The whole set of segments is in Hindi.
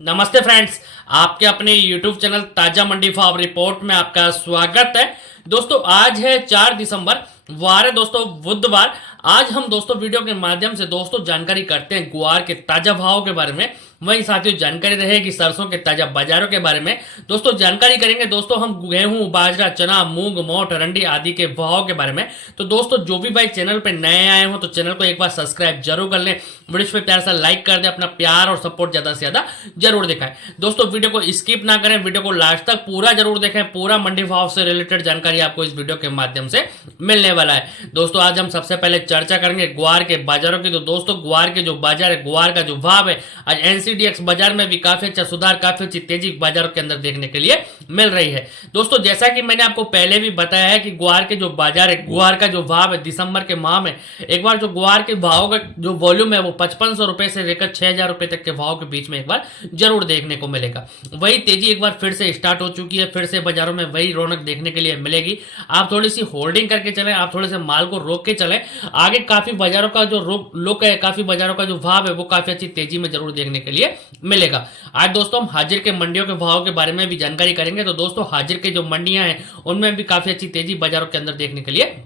नमस्ते फ्रेंड्स, आपके अपने YouTube चैनल ताजा मंडी भाव रिपोर्ट में आपका स्वागत है। दोस्तों आज है 4 दिसंबर, वार है दोस्तों बुधवार। आज हम दोस्तों वीडियो के माध्यम से दोस्तों जानकारी करते हैं ग्वार के ताजा भाव के बारे में। वहीं साथियों जानकारी रहेगी सरसों के ताजा बाजारों के बारे में। दोस्तों जानकारी करेंगे दोस्तों हम गेहूं, बाजरा, चना, मूंग, मोट, अरंडी आदि के भाव के बारे में। तो दोस्तों जो भी भाई चैनल पे नए आए हो तो चैनल को एक बार सब्सक्राइब जरूर कर लें, वीडियो पे प्यार सा लाइक कर दें, अपना प्यार और सपोर्ट ज्यादा से ज्यादा जरूर दिखाएं। दोस्तों वीडियो को स्किप ना करें, वीडियो को लास्ट तक पूरा जरूर देखें। पूरा मंडी भाव से रिलेटेड जानकारी आपको इस वीडियो के माध्यम से मिलने वाला है। दोस्तों आज हम सबसे पहले चर्चा करेंगे ग्वार के बाजारों की। तो दोस्तों ग्वार के जो बाजार है, ग्वार का जो भाव है, आज एनसीडीएक्स बाजार में भी काफी अच्छा सुधार, काफी अच्छी तेजी बाजारों के अंदर देखने के लिए मिल रही है। दोस्तों जैसा कि मैंने आपको पहले भी बताया है कि ग्वार के जो बाजार है, ग्वार का जो भाव है दिसंबर के माह में एक बार जो ग्वार के भाव का जो वॉल्यूम है वो 5500 रुपए से लेकर 6000 रुपए तक के भाव के बीच में एक बार जरूर देखने को मिलेगा। वही तेजी एक बार फिर से स्टार्ट हो चुकी है, फिर से बाजारों में वही रौनक देखने के लिए मिलेगी। आप थोड़ी सी होल्डिंग करके चलें, आप थोड़े से माल को रोक के चलें। आगे काफी बाजारों का जो लुक है, काफी बाजारों का जो भाव है वो काफी अच्छी तेजी में जरूर देखने के लिए मिलेगा। आज दोस्तों हम हाजिर के मंडियों के भाव के बारे में भी जानकारी करेंगे। तो दोस्तों हाजिर के जो मंडियां हैं उनमें भी काफी अच्छी तेजी बाजारों के अंदर देखने के लिए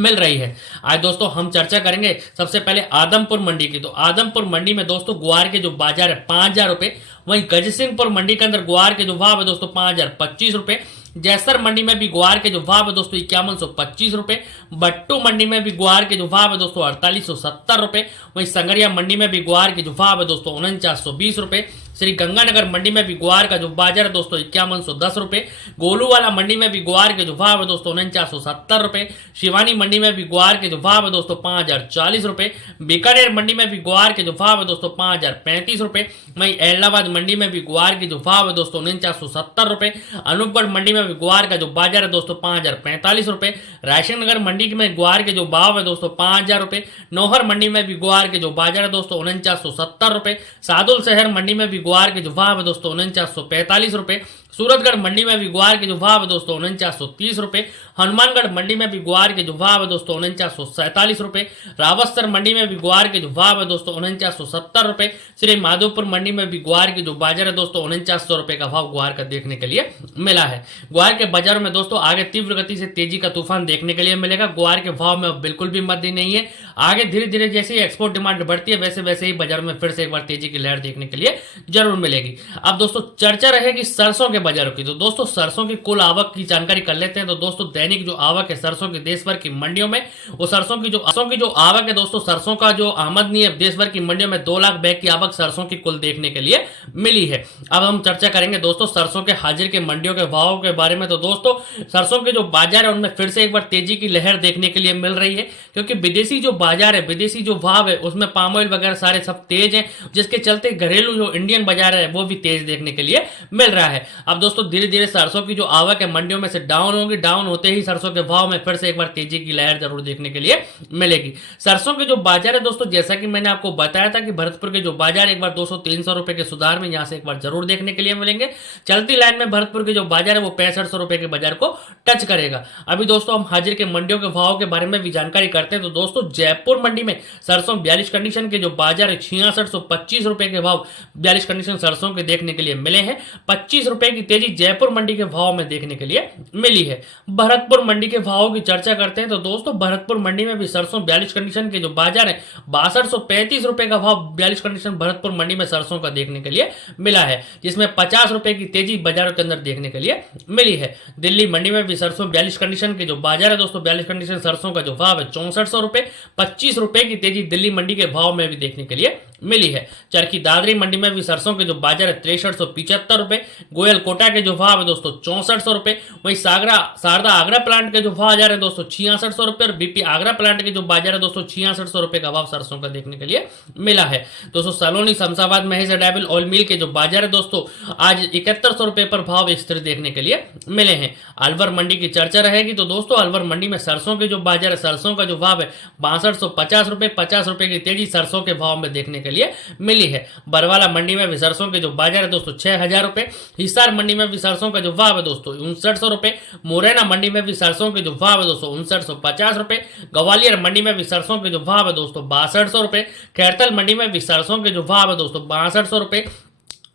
मिल रही है। आज दोस्तों हम चर्चा करेंगे सबसे पहले आदमपुर मंडी की। तो आदमपुर मंडी में दोस्तों ग्वार के जो बाजार है 5000 रुपए। वहीं गजसिंहपुर मंडी के अंदर ग्वार के जो भाव है दोस्तों 5025 रुपए। जैसर मंडी में भी ग्वार के जो भाव है दोस्तों 5125 रुपए। बट्टू मंडी में भी ग्वार के जो भाव है दोस्तों 4870 रुपए। वहीं संगरिया मंडी में भी ग्वार के जो भाव है दोस्तों 4920 रुपए। श्री गंगानगर मंडी में भी ग्वार का जो बाजार है दोस्तों 5110 रुपए। गोलूवाला मंडी में भी ग्वार के जो भाव है दोस्तों 4970 रुपए। शिवानी मंडी में भी ग्वार के जो भाव है दोस्तों 5040 रुपए। बीकानेर मंडी में भी ग्वार के जो भाव है दोस्तों 5035 रुपए। वहीं एलाहाबाद मंडी में भी ग्वार के जो भाव है दोस्तों 4970 रुपए। अनूपगढ़ मंडी में भी ग्वार का जो बाजार है दोस्तों 5045 रुपए। रायसेन नगर मंडी में ग्वार के जो भाव है दोस्तों 5000 रुपए। नौहर मंडी में भी ग्वार के जो बाजार है दोस्तों 4970 रुपए। सादुल शहर मंडी में भी ग्वार के जो भाव है दोस्तों 4945 रुपए। सूरतगढ़ मंडी में भी ग्वार के जो भाव है दोस्तों 4930 रुपए। हनुमानगढ़ मंडी में भी ग्वार के जो भाव है दोस्तों 4947 रुपए। रावतसर मंडी में भी ग्वार के जो भाव है दोस्तों 4970 रुपए। श्री माधोपुर मंडी में भी ग्वार के जो बाजार है दोस्तों 4900 रुपए का भाव ग्वार का देखने के लिए मिला है। ग्वार के बाजारों में दोस्तों आगे तीव्र गति से तेजी का तूफान देखने के लिए मिलेगा। ग्वार के भाव में बिल्कुल भी मद्दी नहीं है। आगे धीरे धीरे जैसे ही एक्सपोर्ट डिमांड बढ़ती है वैसे वैसे ही बाजार में फिर से एक बार तेजी की लहर देखने के लिए जरूर मिलेगी। अब दोस्तों चर्चा रहेगी सरसों के बाजारों की। तो दोस्तों सरसों की कुल आवक की जानकारी कर लेते हैं। तो दोस्तों दैनिक जो आवक है सरसों की देश भर की मंडियों में, वो सरसों की जो आवक है दोस्तों, सरसों का जो आमदनी है देश भर की मंडियों में 2 लाख बैग की आवक सरसों की कुल देखने के लिए मिली है। अब हम चर्चा करेंगे दोस्तों सरसों के हाजिर के मंडियों के भाव के बारे में। तो दोस्तों सरसों के जो बाजार है उनमें फिर से एक बार तेजी की लहर देखने के लिए मिल रही है, क्योंकि विदेशी जो बाजार है, विदेशी जो भाव है उसमें पाम ऑयल वगैरह सारे सब तेज हैं, जिसके चलते घरेलू जो इंडियन बाजार है वो भी तेज देखने के लिए मिल रहा है। अब दोस्तों धीरे धीरे सरसों की जो आवक है मंडियों में से डाउन होगी। डाउन होते ही सरसों के भाव में फिर से एक बार तेजी की लहर जरूर देखने के लिए मिलेगी। सरसों के जो बाजार है दोस्तों, जैसा कि मैंने आपको बताया था कि भरतपुर के जो बाजार एक बार 200-300 रुपए के सुधार में यहां से एक बार जरूर देखने के लिए मिलेंगे। चलती लाइन में भरतपुर के जो बाजार है वो 6500 रुपए के बाजार को टच करेगा। अभी दोस्तों हम हाजिर के मंडियों के भाव के बारे में भी जानकारी करते हैं। तो दोस्तों जयपुर मंडी में सरसों 42 कंडीशन के जो बाजार है 6625 रुपए के भाव 42 कंडीशन सरसों के देखने के लिए मिले हैं। 25 रुपए की तेजी जयपुर मंडी के भाव में देखने के लिए मिली है। भरतपुर मंडी के भावों की चर्चा करते हैं। तो दोस्तों भरतपुर मंडी में भी सरसों 42 कंडीशन के जो बाजार है 6235 रुपए का भाव 42 कंडीशन भरतपुर मंडी में सरसों का देखने के लिए मिला है, जिसमें 50 रुपए की तेजी बाजारों के अंदर देखने के लिए मिली है। दिल्ली मंडी में भी सरसों 42 कंडीशन के जो बाजार है दोस्तों 42 कंडीशन सरसों का जो भाव है 6400 रुपए। 25 रुपए की तेजी दिल्ली मंडी के भाव में भी देखने के लिए मिली है। चरखी दादरी मंडी में भी सरसों के जो बाजार है 6375 रुपए। गोयल कोटा के जो भाव है दोस्तों 6400 रुपए। वहीं शारदा आगरा प्लांट के जो बाजार है दोस्तों 6600 रुपए। और बीपी आगरा प्लांट के जो बाजार है दोस्तों 6600 रुपए का भाव सरसों का देखने के लिए मिला है। दोस्तों सलोनी शमशाबाद महेश डायबल ऑयल मिल के जो बाजार है दोस्तों आज 7100 रुपए पर भाव स्थिर देखने के लिए मिले हैं। अलवर मंडी की चर्चा रहेगी। तो दोस्तों अलवर मंडी में सरसों के जो बाजार है, सरसों का जो भाव है 6250 रुपए। 50 रुपए की तेजी सरसों के भाव में देखने के लिए मिली है। बरवाला मंडी में भी सरसों के जो बाजार है दोस्तों 6000 रुपए। हिसार मंडी में भी सरसों का जो भाव है दोस्तों 5900 रुपए। मुरैना मंडी में भी सरसों के जो भाव है दोस्तों 5950 रुपए। ग्वालियर मंडी में भी सरसों के जो भाव है दोस्तों 6200 रुपए। खैरतल मंडी में भी सरसों के जो भाव है दोस्तों 6200 रुपए।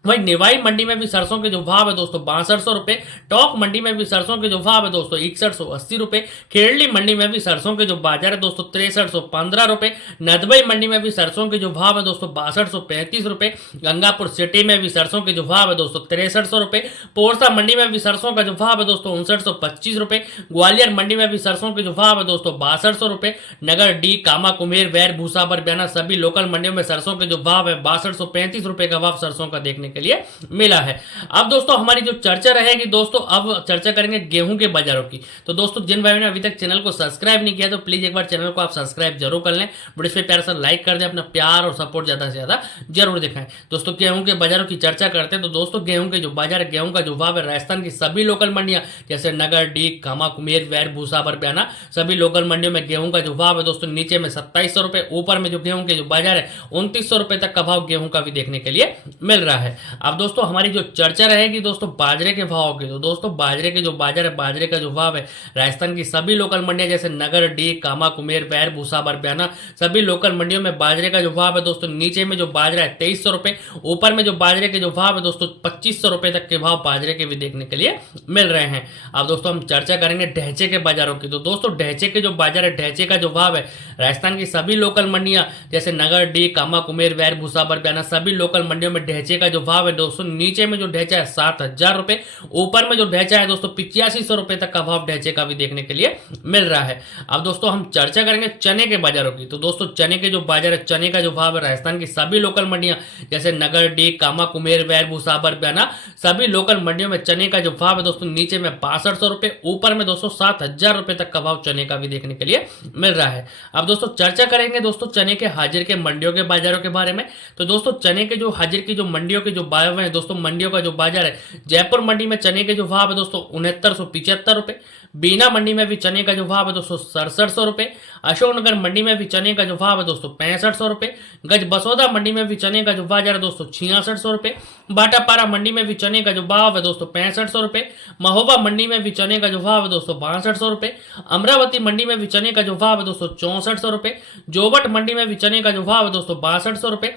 वही निवाई मंडी में भी सरसों के जो भाव है दोस्तों 6200 रुपए। टॉक मंडी में भी सरसों के जो भाव है दोस्तों 6180 रुपए। खेड़ली मंडी में भी सरसों के जो बाजार है दोस्तों 6315 रुपए। नदबई मंडी में भी सरसों के जो भाव है दोस्तों 6235 रुपए। गंगापुर सिटी में भी सरसों के जो भाव है दोस्तों 6300 रुपए। पोरसा मंडी में भी सरसों का जो भाव है दोस्तों 5925 रुपए। ग्वालियर मंडी में भी सरसों के जो भाव है दोस्तों 6200 रुपए। नगर डी, कामा, कुमेर, वैर, भूसावर, बयाना सभी लोकल मंडियों में सरसों के जो भाव है 6235 रुपए का भाव सरसों का देखने के लिए मिला है। अब दोस्तों हमारी जो चर्चा रहेगी दोस्तों, अब चर्चा करेंगे गेहूं के बाजारों की। तो दोस्तों जिन भाइयों ने अभी तक चैनल को सब्सक्राइब नहीं किया तो प्लीज एक बार चैनल को आप सब्सक्राइब जरूर कर लें। बड़े इस पे प्यार से लाइक कर दें, अपना प्यार और सपोर्ट ज्यादा से ज्यादा जरूर दिखाएं। दोस्तों गेहूं के बाजारों की चर्चा करते हैं तो दोस्तों गेहूं के जो बाजार है, गेहूं का जो भाव है राजस्थान की सभी लोकल मंडियां जैसे नगर, डी, कामा, कुमेर, वैर, भूसावर, बयाना सभी लोकल मंडियों में गेहूं का जो भाव है दोस्तों नीचे में 2700 रुपए, ऊपर में जो गेहूं के जो बाजार है 2900 रुपए तक का भाव गेहूं का भी देखने के लिए मिल रहा है। अब दोस्तों हमारी जो चर्चा रहेगी दोस्तों बाजरे के भाव की। तो दोस्तों बाजरे के जो बाजार है, बाजरे का जो भाव है राजस्थान की सभी लोकल मंडियां जैसे नगर, डी, कामा, कुमेर, वैर, भूसावर, बयाना सभी लोकल मंडियों में बाजरे का जो भाव है दोस्तों नीचे में जो बाजरा है 2300 रुपए, ऊपर में जो बाजरे के जो भाव है दोस्तों 2500 रुपए तक के भाव बाजरे के भी देखने के लिए मिल रहे हैं। अब दोस्तों हम चर्चा करेंगे ढैंचे के बाजारों की। तो दोस्तों ढैंचे के जो बाजार है, ढैंचे का जो भाव है राजस्थान की सभी लोकल मंडियां जैसे नगर, डी, कामा, कुमेर, वैर, भूसावर, बयाना सभी लोकल मंडियों में ढैंचे का जो भाव है दोस्तों नीचे में जो ढैंचा है 7000 रुपए, ऊपर में जो ढैंचा है दोस्तों 8500 रुपए तक का भाव ढैंचे का भी देखने के लिए मिल रहा है। अब दोस्तों हम चर्चा करेंगे चने के बाजारों की। तो दोस्तों चने के जो बाजार है, चने का जो भाव है राजस्थान की सभी लोकल मंडियां जैसे नगर, डी, कामा, कुमेर, वैर, भूसावर, बयाना सभी लोकल मंडियों में चने का जो भाव है दोस्तों नीचे में 6200 रुपए, ऊपर में दोस्तों 7000 रुपए तक का भाव चने का भी देखने के लिए मिल रहा है। अब दोस्तों चर्चा करेंगे दोस्तों चने के हाजिर के मंडियों के बाजारों के बारे में। तो दोस्तों चने के जो हाजिर की जो मंडियों के जो भाव है दोस्तों, मंडियों का जो बाजार है, जयपुर मंडी में चने के जो भाव है दोस्तों 6975 रुपए। बीना मंडी में भी चने का जो भाव है दोस्तों 6700 रुपए। अशोकनगर मंडी में भी चने का जो भाव है दोस्तों 6500 रुपए। गज बसौदा मंडी में भी चने का जो बाजार है दोस्तों 6600 रुपए। बाटापारा मंडी में भी चने का जो भाव है दोस्तों 6500 रुपए। महोबा मंडी में भी चने का जो भाव है दोस्तों 6200 रुपए। अमरावती मंडी में भी चने का जो भाव है दोस्तों 6400 रुपए। जोबट मंडी में भी चने का जो भाव है दोस्तों 6200 रुपए।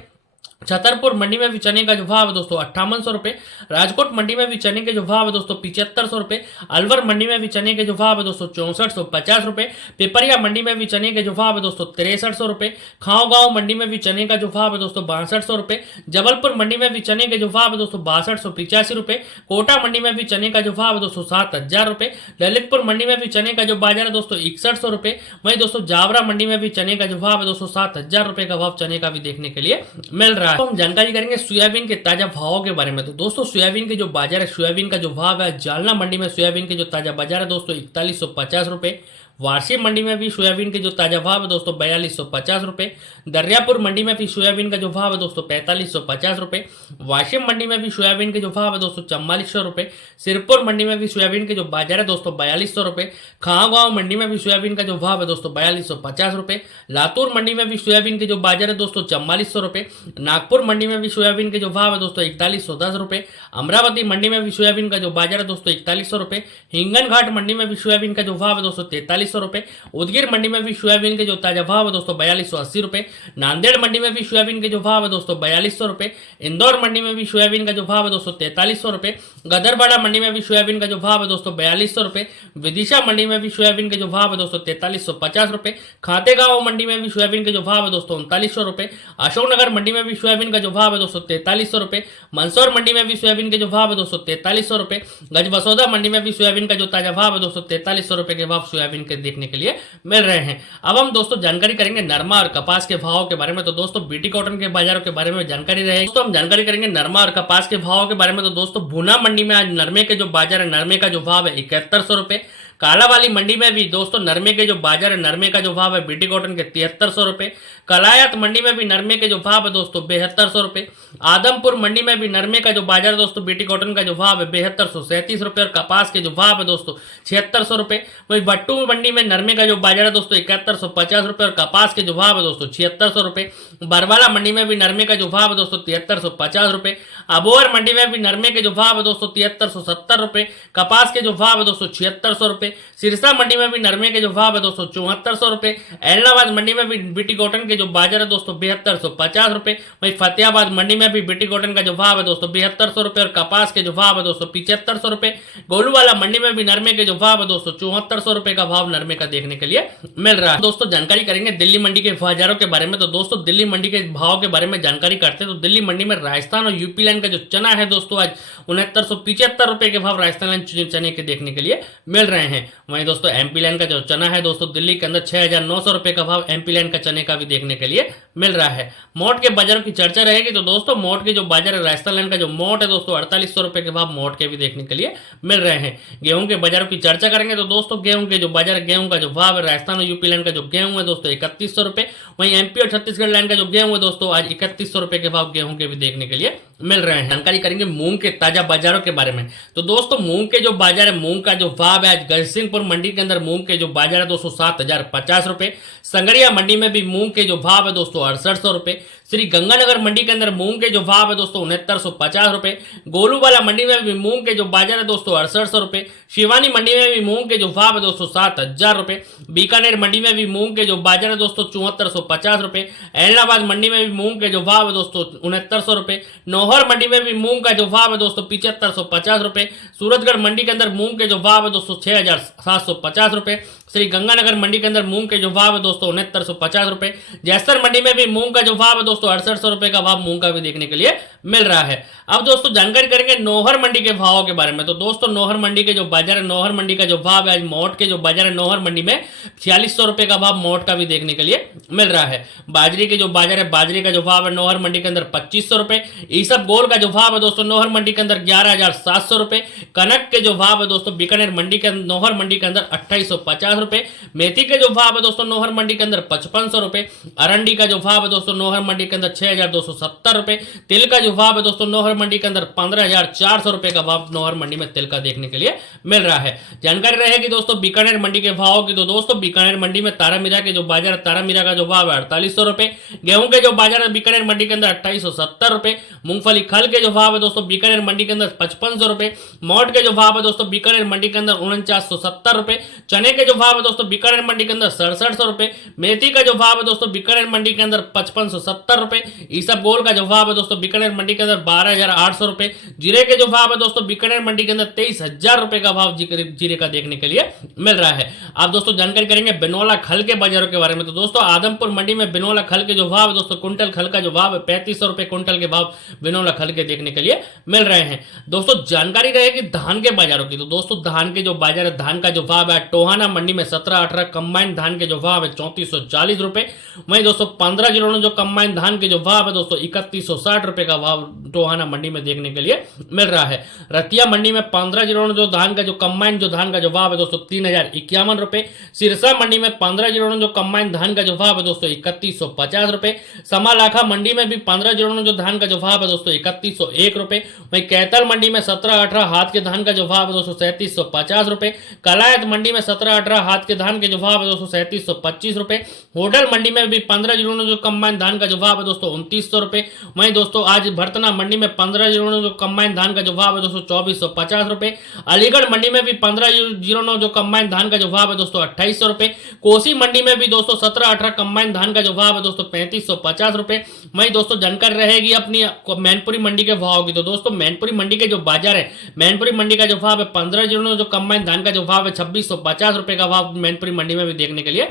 छतरपुर मंडी में भी चने का जो भाव है दोस्तों 5800 रुपए। राजकोट मंडी में भी चने के जो भाव है दोस्तों 7500 रुपए। अलवर मंडी में भी चने के जो भाव है दोस्तों 6450 रुपए। पिपरिया मंडी में भी चने के जो भाव है दोस्तों 6300 रुपए। खाओ गांव मंडी में भी चने का जो भाव है दोस्तों 6200 रुपए। जबलपुर मंडी में भी चने के जो भाव है दोस्तों 6285 रुपए। कोटा मंडी में भी चने का जो भाव है दोस्तों 7000 रुपए। ललितपुर मंडी में भी चने का जो बाजार है दोस्तों 6100 रुपए। वहीं दोस्तों जावरा मंडी में भी चने का जो भाव है दोस्तों 7000 रुपए का भाव चने का भी देखने के लिए मिल रहा है। तो हम जानकारी करेंगे सोयाबीन के ताजा भावों के बारे में। तो दोस्तों सोयाबीन के जो बाजार है, सोयाबीन का जो भाव है जालना मंडी में सोयाबीन के जो ताजा बाजार है दोस्तों 4150 रुपए। वारसी मंडी में भी सोयाबीन के जो ताजा भाव है दोस्तों 4250 रुपए। दरियापुर मंडी में भी सोयाबीन का जो भाव है दोस्तों 4550 रुपए। वाशिम मंडी में भी सोयाबीन के जो भाव है दोस्तों 4400 रुपए। सिरपुर मंडी में भी सोयाबीन के जो बाजार है दोस्तों 4200 रुपए। खाओगांव मंडी में भी सोयाबीन का जो भाव है दोस्तों 4250 रुपए। लातूर मंडी में भी सोयाबीन के जो बाजार है दोस्तों 4400 रुपए। नागपुर मंडी में भी सोयाबीन के जो भाव है दोस्तों 4110 रुपए। अमरावती मंडी में भी सोयाबीन का जो बाजार है दोस्तों 4100 रुपए। हिंगन घाट मंडी में भी सोयाबीन का जो भाव है दोस्तों 4300 रुपए। उदगीर मंडी में भी सोयाबीन के जो ताजा भाव है दोस्तों 4280 रुपए। नांदेड़ मंडी में भी सोयाबीन के जो भाव है दोस्तों 4200 रुपए। इंदौर मंडी में भी सोयाबीन का जो भाव है दोस्तों 4300 रुपए। गदरबाड़ा मंडी में भी सोयाबीन का जो भाव है दोस्तों 4200 रुपए। विदिशा मंडी में भी सोयाबीन के जो भाव है दोस्तों 4350 रुपए। खातेगांव मंडी में भी सोयाबीन के जो भाव है दोस्तों 3900 रुपए। अशोकनगर मंडी में भी सोयाबीन का जो भाव है दोस्तों 4300 रुपए। मंदसौर मंडी में भी सोयाबीन के जो भाव है दोस्तों 4300 रुपए। गजबसौदा मंडी में भी सोयाबीन का जो ताजा भाव है दोस्तों 4300 रुपए के भाव सोयाबीन के देखने के लिए मिल रहे हैं। अब हम दोस्तों जानकारी करेंगे नरमा और कपास के भाव के बारे में। तो दोस्तों बीटी कॉटन के बाजारों के बारे में जानकारी रहेगी। दोस्तों हम जानकारी करेंगे नरमा और कपास के भाव के बारे में। तो दोस्तों भुना मंडी में आज नरमे के जो बाजार है, नरमे का जो भाव है 7100 रुपए। काला वाली मंडी में भी दोस्तों नरमे के जो बाजार है, नरमे का जो भाव है बीटी कॉटन के 7300 रुपए। कलायत मंडी में भी नरमे के जो भाव है दोस्तों 7200 रुपए। आदमपुर मंडी में भी नरमे का जो बाजार है दोस्तों बीटी कॉटन का जो भाव है 7237 रुपए और कपास के जो भाव है दोस्तों 7600 रुपए। वही बट्टू मंडी में नरमे का जो बाजार है दोस्तों 7150 रुपए और कपास के जो भाव है दोस्तों 7600 रुपए। बरवाला मंडी में भी नरमे का जो भाव है दोस्तों 7350 रुपए। अबोहर मंडी में भी नरमे के जो भाव है दोस्तों 7370 रुपए। कपास के जो भाव है दोस्तों 7600 रुपए। सिरसा मंडी में भी नरमे के जो भाव है दोस्तों 7400 रुपए। एलनाबाद मंडी में भी बीटी कॉटन के जो बाजार है दोस्तों 7250 रुपए। वहीं फतेहाबाद मंडी में भी बीटी कॉटन का जो भाव है दोस्तों 7200 रुपए और कपास के जो भाव है दोस्तों 7500 रुपए। गोलूवाला मंडी में भी नरमे के जो भाव है दोस्तों 7400 रुपए का भाव नरमे का देखने के लिए मिल रहा है। दोस्तों जानकारी करेंगे दिल्ली मंडी के बाजारों के बारे में। तो दोस्तों दिल्ली मंडी के भाव के बारे में जानकारी करते हैं तो दिल्ली मंडी में राजस्थान और यूपी लाइन का जो चना है दोस्तों आज 6975 रुपए के भाव राजस्थान लाइन चने के देखने के लिए मिल रहे हैं। वहीं दोस्तों एमपी लाइन का जो चना है दोस्तों दिल्ली के अंदर 6900 रुपए का भाव एमपी लाइन का चने का भी देखने के लिए मिल रहा है। मोट के बाजारों की चर्चा रहेगी तो दोस्तों मोट के जो बाजार है राजस्थान लाइन का जो मोट है दोस्तों 4800 रुपए के भाव मोट के भी देखने के लिए मिल रहे हैं। गेहूं के बाजारों की चर्चा करेंगे तो दोस्तों गेहूं के जो बाजार गेहूं का जो भाव है राजस्थान और यूपी लाइन का जो गेहूं है दोस्तों 3100 रुपए। वहीं एमपी और छत्तीसगढ़ लाइन का जो गेहूं है दोस्तों आज 3100 रुपए के भाव गेहूं के भी देखने के लिए मिल रहे हैं। जानकारी करेंगे मूंग के ताजा बाजारों के बारे में। तो दोस्तों मूंग के जो बाजार है मूंग का जो भाव है आज गजसिंहपुर मंडी के अंदर मूंग के जो बाजार है दोस्तों 7050 रुपए। संगरिया मंडी में भी मूंग के जो भाव है दोस्तों 6800 रुपए। श्री गंगानगर मंडी के अंदर मूंग के जो भाव है दोस्तों 6950 रुपए। गोलूवाला मंडी में भी मूंग के जो बाजार है दोस्तों 6800 रुपए। शिवानी मंडी में भी मूंग के जो भाव है दोस्तों 7000 रुपए। बीकानेर मंडी में भी मूंग के जो बाजार है दोस्तों 7450 रुपए। एलनाबाद मंडी में भी मूंग के जो भाव है दोस्तों 6900 रुपए। नौहर मंडी में भी मूंग का जो भाव है दोस्तों 7550 रुपए। सूरतगढ़ मंडी के अंदर मूंग के जो भाव है दोस्तों 6750 रुपए। श्री गंगानगर मंडी के अंदर मूंग के जो भाव है दोस्तों 6950 रुपए। जैसर मंडी में भी मूंग का जो भाव है दोस्तों 6800 रुपए का भाव मूंग का भी देखने के लिए मिल रहा है। अब दोस्तों जानकारी करेंगे नौहर मंडी के भावों के बारे में। तो दोस्तों नौहर मंडी के जो बाजार है नौहर मंडी का जो भाव है आज मोट के जो बाजार है नौहर मंडी में 4600 रुपए का भाव मोट का भी देखने के लिए मिल रहा है। बाजरी के जो बाजार है बाजरी का जो भाव है नौहर मंडी के अंदर 2500 रुपए। ईसब गोल का जो भाव है दोस्तों नौहर मंडी के अंदर 11700 रुपए। कनक के जो भाव है दोस्तों बीकानेर मंडी के नौहर मंडी के अंदर 2850 रुपए। मेथी के जो भाव है दोस्तों नौहर मंडी के अंदर 5500 रुपए। अरंडी का जो भाव है दोस्तों नौहर मंडी के अंदर 6270 रुपए। तिल का जो भाव है दोस्तों नौहर मंडी के अंदर 15400 रुपए का भाव नौहर मंडी में तिल का देखने के लिए मिल रहा है। जानकारी रहेगी दोस्तों बीकानेर मंडी के भाव की। तो दोस्तों बीकानेर मंडी में तारामीरा के जो बाजार तारामीरा का जो भाव है 4800 रुपए। गेहूं के जो बाजार है बीकानेर मंडी के अंदर 2870 रुपए। मूंगफली खल के जो भाव है दोस्तों बीकानेर मंडी के अंदर 5500 रुपए। मोट के जो भाव है दोस्तों बीकानेर मंडी के अंदर 4970 रुपए। चने के जो भाव है दोस्तों बीकानेर मंडी के अंदर 6700 रुपए। मेथी का जो भाव है दोस्तों बीकानेर मंडी के अंदर 5570 रुपए। ईसब गोल का जो भाव है दोस्तों बीकानेर मंडी के अंदर 12800 रुपए। जीरे के जो भाव है दोस्तों बीकानेर मंडी के अंदर 23000 रुपए का भाव जीरे का देखने के लिए मिल रहा है। आप दोस्तों जानकारी करेंगे बिनौला खल के बाजारों के बारे में। तो दोस्तों आदमपुर मंडी में बिनौला खल के जो भाव है दोस्तों कुंटल खल का जो भाव है 3500 रुपए कुंटल के भाव बिनौला खल के देखने के लिए मिल रहे हैं। दोस्तों जानकारी रहेगी धान के बाजारों की। तो दोस्तों धान के जो बाजार है धान का जो भाव है टोहाना मंडी में 17-18 कंबाइन धान के जो भाव है 3440 रुपए। वहीं दोस्तों 15 जिलों में जो कंबाइन धान के जो भाव है दोस्तों 3160 रुपए का भाव टोहाना मंडी में देखने के लिए मिल रहा है। रतिया मंडी में 15 जिलों में जो धान का जो कंबाइन जो धान का जो भाव है दोस्तों 3051 रुपए। सिरसा मंडी में 15 जिलों में जो कंबाइन धान का जो भाव है दोस्तों 3150 रुपए। समालाखा मंडी में भी 15 जिलों में जो धान का जो भाव है दोस्तों 3101 रुपए। वहीं कैथल मंडी में 17-18 हाथ के धान का जो भाव है दोस्तों 3750 रुपए। कलायत मंडी में 17-18 हाथ के धान के जो भाव है दोस्तों 3725 रुपए। होटल मंडी में भी 15 जिलों में जो कंबाइन धान का जो भाव है दोस्तों 2900 रुपए। वहीं दोस्तों आज भरतना मंडी में 15 जिलों में जो कंबाइन धान का जो भाव है दोस्तों 2450 रुपए। अलीगढ़ मंडी में भी 15 जिलों में जो कंबाइन धान का जो भाव है दोस्तों 2800 रुपए। कोसी मंडी में भी दोस्तों 17-18 कंबाइन धान का जो भाव है दोस्तों 3550 रुपए। वहीं दोस्तों जानकारी रहेगी अपनी मैनपुरी मंडी के भाव की। तो दोस्तों मैनपुरी मंडी के जो बाजार है मैनपुरी मंडी का जो भाव है 15 जिलों में जो कंबाइन धान का जो भाव है 2650 रुपए का भाव मैनपुरी मंडी में भी देखने के लिए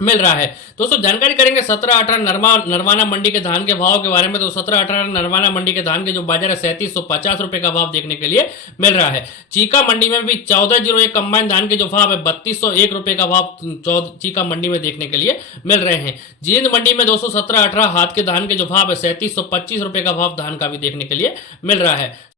मिल रहा है। दोस्तों जानकारी करेंगे 17-18 नरवाना मंडी के धान के भाव के बारे में। तो 17-18 नरवाना मंडी के धान के जो बाजार है 3750 रुपए का भाव देखने के लिए मिल रहा है। चीका मंडी में भी 1401 कंबाइन धान के जो भाव है 3201 रुपए का भाव चीका मंडी में देखने के लिए मिल रहे हैं। जींद मंडी में दोस्तों 17-18 हाथ के धान के जो भाव है 3725 रुपए का भाव धान का भी देखने के लिए मिल रहा है।